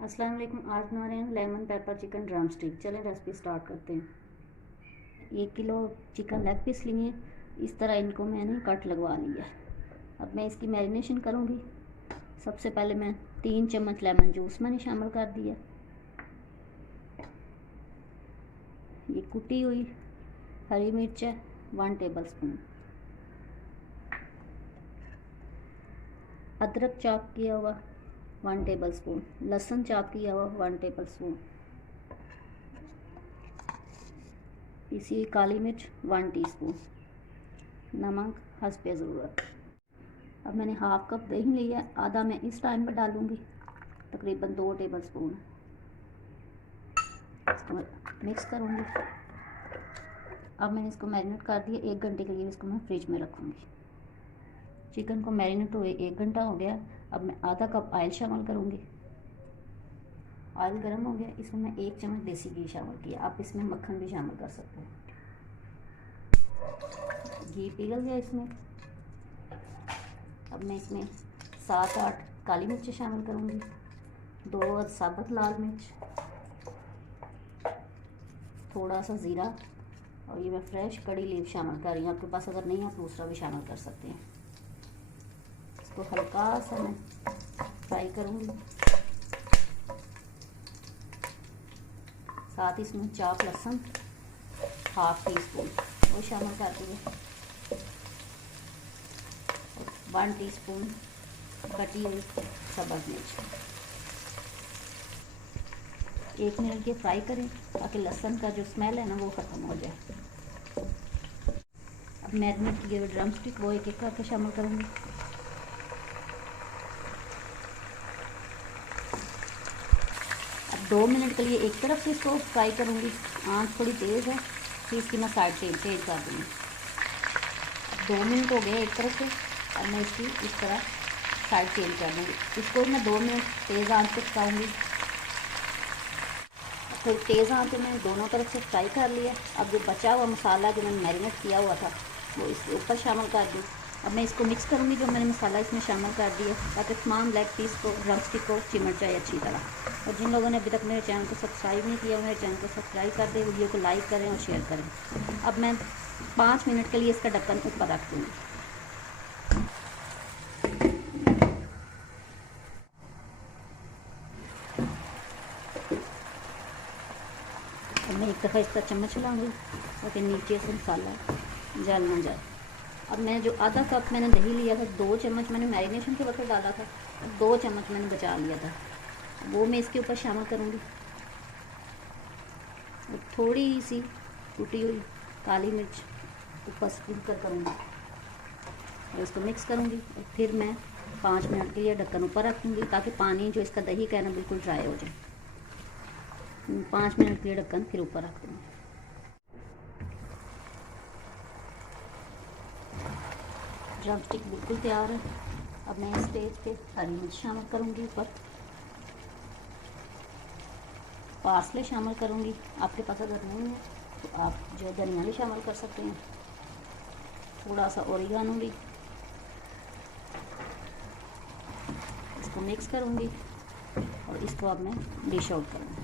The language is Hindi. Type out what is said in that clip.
अस्सलाम वालेकुम। आज बना रहे हैं lemon pepper chicken drum stick. चलें रेसिपी स्टार्ट करते हैं। 1 किलो चिकन लेग पीस लिए, इस तरह इनको मैंने कट लगवा लिया। अब मैं इसकी मैरिनेशन करूँगी। सबसे पहले मैं 3 चम्मच लेमन जूस मैंने शामिल कर दिया। ये कुटी हुई हरी मिर्च है 1 टेबल स्पून, अदरक चॉप किया हुआ 1 टेबल स्पून, लहसुन चॉप किया हुआ 1 टेबल स्पून, पीसी हुई काली मिर्च 1 टीस्पून, नमक हस्बे ज़रूरत। अब मैंने हाफ कप दही लिया, आधा मैं इस टाइम पर डालूँगी, तकरीबन 2 टेबल स्पून। इसको मैं मिक्स करूँगी। अब मैंने इसको मैरिनेट कर दिया 1 घंटे के लिए। इसको मैं फ्रिज में रखूँगी। चिकन को मैरिनेट हुए 1 घंटा हो गया। अब मैं आधा कप ऑयल शामिल करूँगी। ऑयल गर्म हो गया, इसमें मैं 1 चम्मच देसी घी शामिल किया। आप इसमें मक्खन भी शामिल कर सकते हैं। घी पिघल गया इसमें। अब मैं इसमें 7-8 काली मिर्च शामिल करूँगी, 2 साबुत लाल मिर्च, थोड़ा सा ज़ीरा, और ये मैं फ्रेश कड़ी लीव शामिल कर रही हूँ। आपके पास अगर नहीं आप दूसरा भी शामिल कर सकते हैं। इसको हल्का सा मैं फ्राई करूँगी। साथ ही इसमें चॉप लहसुन 1/2 टीस्पून वो शामिल कर दिए, 1 टीस्पून कटी हुई सब्ज़ मिर्च। 1 मिनट के फ्राई करें ताकि लहसुन का जो स्मेल है ना वो ख़त्म हो जाए। अब मैरिनेट किए हुए ड्रम स्टिक वो एक करके शामिल करूँगी। अब 2 मिनट के लिए एक तरफ से इसको फ्राई करूँगी। आंच थोड़ी तेज़ है, फिर इसकी मैं साइड चेंज कर दूँगी। 2 मिनट हो गए एक तरफ से। अब मैं इसकी इस तरह साइड चेंज कर दूँगी। इसको मैं 2 मिनट तेज़ आंच पे पकाऊँगी। थोड़ी तेज़ आंच पे मैंने दोनों तरफ से फ्राई कर लिया। अब जो बचा हुआ मसाला जो मैंने मैरिनेट किया हुआ था वो इसके ऊपर शामिल कर दूँ। अब मैं इसको मिक्स करूँगी, जो मैंने मसाला इसमें शामिल कर दिया, ताकि तमाम लेग पीस को ड्रम स्टिक को चिमट जाए अच्छी तरह। और जिन लोगों ने अभी तक मेरे चैनल को सब्सक्राइब नहीं किया, मेरे चैनल को सब्सक्राइब कर दें, वीडियो को लाइक करें और शेयर करें। अब मैं 5 मिनट के लिए इसका ढक्कन ऊपर रख दूँगी। अब मैं एक दफ़ा इसका चम्मच हिलाऊँगी ताकि नीचे से मसाला जल ना जाए। अब मैं जो आधा कप मैंने दही लिया था, 2 चम्मच मैंने मैरिनेशन के वक्त डाला था, 2 चम्मच मैंने बचा लिया था, वो मैं इसके ऊपर शामिल करूँगी। थोड़ी सी कुटी हुई काली मिर्च ऊपर स्प्रिंकल करूँगी और इसको मिक्स करूँगी। और फिर मैं 5 मिनट के लिए ढक्कन ऊपर रखूँगी ताकि पानी जो इसका दही का है ना बिल्कुल ड्राई हो जाए। 5 मिनट के लिए ढक्कन फिर ऊपर रख दूँगी। ड्रम स्टिक बिल्कुल तैयार है। अब मैं इस स्टेज पे हरी मिर्च शामिल करूँगी, ऊपर पार्सले शामिल करूँगी। आपके पास अगर नहीं है तो आप जो धनिया भी शामिल कर सकते हैं, थोड़ा सा ओरिगानो भी। इसको मिक्स करूँगी और इसको अब मैं डिश आउट करूँगी।